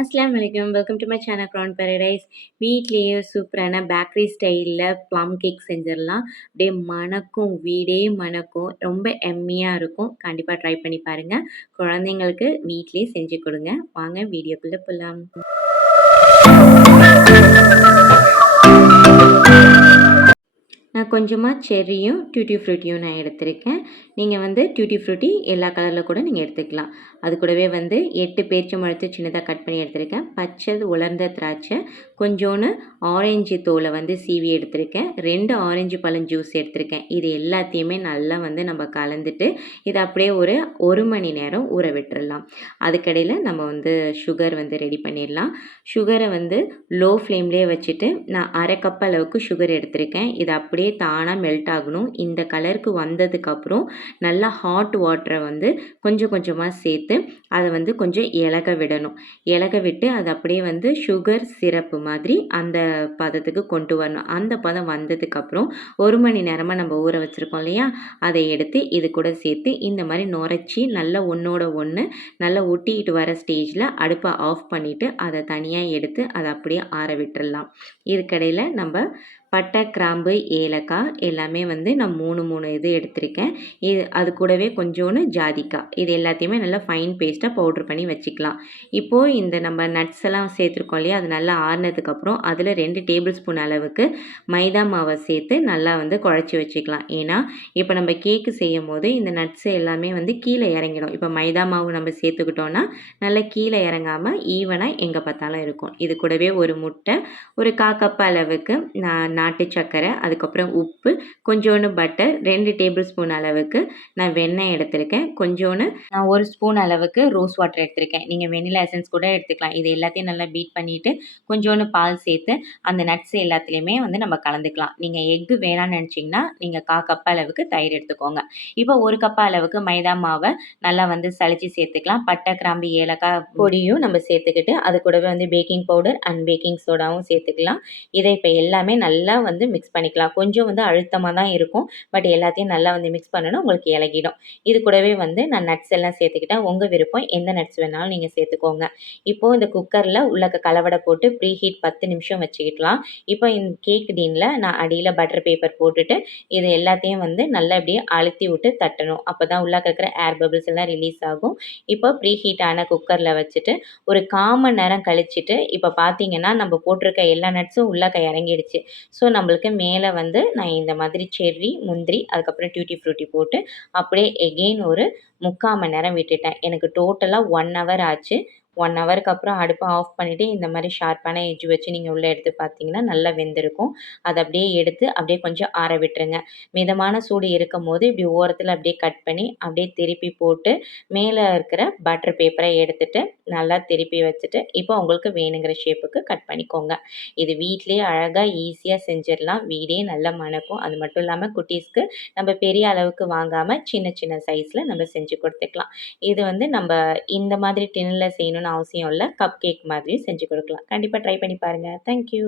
அஸ்ஸலாமு அலைக்கும். Welcome to my channel crown Paradise. வீட்லயே சூப்பரான பேக்கரி ஸ்டைல்ல ப்ளம் கேக் செஞ்சிடலாம். அப்படியே மணக்கும், வீடே மணக்கும். ரொம்ப எம்மியா இருக்கும். கண்டிப்பா ட்ரை பண்ணி பாருங்க. குழந்தைங்களுக்கு வீட்லயே செஞ்சு கொடுங்க. வாங்க வீடியோக்குள்ள போலாம். நான் கொஞ்சமாக செர்ரியும் டியூட்டி ஃப்ரூட்டியும் நான் எடுத்திருக்கேன். நீங்கள் வந்து டியூட்டி ஃப்ரூட்டி எல்லா கலரில் கூட நீங்கள் எடுத்துக்கலாம். அது கூடவே வந்து 8 பேரிச்சம்பழத்தை சின்னதாக கட் பண்ணி எடுத்திருக்கேன். பச்சை உலர்ந்த திராட்சை, கொஞ்சோன்னு ஆரஞ்சு தோலை வந்து சீவி எடுத்திருக்கேன். 2 ஆரஞ்சு பழம் ஜூஸ் எடுத்திருக்கேன். இது எல்லாத்தையுமே நல்லா வந்து நம்ம கலந்துட்டு இதை அப்படியே ஒரு 1 மணி நேரம் ஊற விட்டுறலாம். அதுக்கடையில் நம்ம வந்து சுகர் வந்து ரெடி பண்ணிடலாம். சுகரை வந்து லோ ஃப்ளேம்லேயே வச்சுட்டு நான் 1/2 கப் அளவுக்கு சுகர் எடுத்திருக்கேன். இதை அப்படியே தானாக மெல்ட் ஆகணும். இந்த கலருக்கு வந்ததுக்கப்புறம் நல்லா ஹாட் வாட்டரை வந்து கொஞ்சம் கொஞ்சமாக சேர்த்து அதை வந்து கொஞ்சம் இலக விடணும். இலக விட்டு அது அப்படியே வந்து சுகர் சிரப்பு மாதிரி அந்த பதத்துக்கு கொண்டு வரணும். அந்த பதம் வந்ததுக்கப்புறம் 1 மணி நேரமாக நம்ம ஊற வச்சுருக்கோம் இல்லையா, அதை எடுத்து இது கூட சேர்த்து இந்த மாதிரி நுரைச்சி நல்லா ஒன்றோட ஒன்று நல்லா ஒட்டிக்கிட்டு வர ஸ்டேஜில் அடுப்பை ஆஃப் பண்ணிவிட்டு அதை தனியாக எடுத்து அதை அப்படியே ஆற விட்டுறலாம். இதுக்கடையில் நம்ம பட்டை, கிராம்பு, ஏலக்காய் எல்லாமே வந்து நான் 3 இது எடுத்திருக்கேன். அது கூடவே கொஞ்சோண்டு ஜாதிக்காய், இது எல்லாத்தையுமே நல்லா ஃபைன் பேஸ்ட்டாக பவுட்ரு பண்ணி வச்சுக்கலாம். இப்போது இந்த நம்ம நட்ஸ் எல்லாம் சேர்த்துருக்கோம் இல்லையா, அது நல்லா ஆறுனதுக்கப்புறம் அதில் 2 டேபிள் ஸ்பூன் அளவுக்கு மைதா மாவை சேர்த்து நல்லா வந்து குழச்சி வச்சுக்கலாம். ஏன்னா இப்போ நம்ம கேக்கு செய்யும் போது இந்த நட்ஸ் எல்லாமே வந்து கீழே இறங்கிடும். இப்போ மைதா மாவு நம்ம சேர்த்துக்கிட்டோன்னா நல்லா கீழே இறங்காமல் ஈவனாக எங்கே பார்த்தாலும் இருக்கும். இது கூடவே ஒரு முட்டை, ஒரு 1/4 கப் அளவுக்கு நாட்டு சர்க்கரை, அதுக்கப்புறம் உப்பு, கொஞ்சோண்டு பட்டர், 2 டேபிள் ஸ்பூன் அளவுக்கு நான் வெண்ணெய் எடுத்திருக்கேன். கொஞ்சோண்டு நான் 1 ஸ்பூன் அளவுக்கு ரோஸ் வாட்டர் எடுத்திருக்கேன். நீங்கள் வெனிலா எசன்ஸ் கூட எடுத்துக்கலாம். இது எல்லாத்தையும் நல்லா பீட் பண்ணிவிட்டு கொஞ்சோண்டு பால் சேர்த்து அந்த நட்ஸ் எல்லாத்துலேயுமே வந்து நம்ம கலந்துக்கலாம். நீங்கள் எக்கு வேணாம்னு நினச்சிங்கன்னா நீங்கள் 1/4 கப் அளவுக்கு தயிர் எடுத்துக்கோங்க. இப்போ 1 கப் அளவுக்கு மைதா மாவை நல்லா வந்து சளிச்சு சேர்த்துக்கலாம். பட்டை, கிராம்பு, ஏலக்காய் பொடியும் நம்ம சேர்த்துக்கிட்டு அது கூடவே வந்து பேக்கிங் பவுடர் அண்ட் பேக்கிங் சோடாவும் சேர்த்துக்கலாம். இதை இப்போ எல்லாமே நல்லா வந்து மிக்ஸ் பண்ணிக்கலாம். கொஞ்சம் வந்து அழுத்தமாக தான் இருக்கும், பட் எல்லாத்தையும் நல்லா வந்து மிக்ஸ் பண்ணணும், உங்களுக்கு இலகிடும். இது கூடவே வந்து நான் நட்ஸ் எல்லாம் சேர்த்துக்கிட்டேன். உங்கள் விருப்பம், எந்த நட்ஸ் வேணாலும் நீங்கள் சேர்த்துக்கோங்க. இப்போது இந்த குக்கரில் உள்ளக்க கலவடை போட்டு ப்ரீ ஹீட் 10 நிமிஷம் வச்சுக்கிட்டலாம். இப்போ இந்த கேக் டீனில் நான் அடியில் பட்டர் பேப்பர் போட்டுட்டு இது எல்லாத்தையும் வந்து நல்லா அப்படியே அழுத்தி விட்டு தட்டணும். அப்போ தான் உள்ளக்க இருக்கிற ஏர் பபிள்ஸ் எல்லாம் ரிலீஸ் ஆகும். இப்போ ப்ரீ ஹீட்டான குக்கரில் வச்சுட்டு ஒரு 1/4 மணி நேரம் கழிச்சிட்டு இப்போ பார்த்தீங்கன்னா நம்ம போட்டிருக்க எல்லா நட்ஸும் உள்ளக்க இறங்கிடுச்சு. ஸோ நம்மளுக்கு மேலே வந்து நான் இந்த மாதிரி செர்ரி, முந்திரி, அதுக்கப்புறம் டியூட்டி ஃப்ரூட்டி போட்டு அப்படியே எகெயின் ஒரு 3/4 மணி நேரம் விட்டுட்டேன். எனக்கு டோட்டலாக 1 ஹவர் ஆச்சு. 1 ஹவருக்கு அப்புறம் அடுப்பை ஆஃப் பண்ணிவிட்டு இந்த மாதிரி ஷார்ப்பான எட்ஜ் வச்சு நீங்கள் உள்ளே எடுத்து பார்த்தீங்கன்னா நல்லா வெந்திருக்கும். அதை அப்படியே எடுத்து அப்படியே கொஞ்சம் ஆற விட்டுருங்க. மிதமான சூடு இருக்கும் போது இப்படி ஓரத்தில் அப்படியே கட் பண்ணி அப்படியே திருப்பி போட்டு மேலே இருக்கிற பட்டர் பேப்பரை எடுத்துட்டு நல்லா திருப்பி வச்சுட்டு இப்போ உங்களுக்கு வேணுங்கிற ஷேப்புக்கு கட் பண்ணிக்கோங்க. இது வீட்டிலேயே அழகாக ஈஸியாக செஞ்சிடலாம். வீடே நல்லா மணக்கும். அது மட்டும் இல்லாமல் குட்டீஸ்க்கு நம்ம பெரிய அளவுக்கு வாங்காமல் சின்ன சின்ன சைஸில் நம்ம செஞ்சு கொடுத்துக்கலாம். இது வந்து நம்ம இந்த மாதிரி டின்னில் செய்யணும்னு அவசியம் இல்லை. கப் கேக் மாதிரி செஞ்சு கொடுக்கலாம். கண்டிப்பாக ட்ரை பண்ணி பாருங்கள். தேங்க்யூ.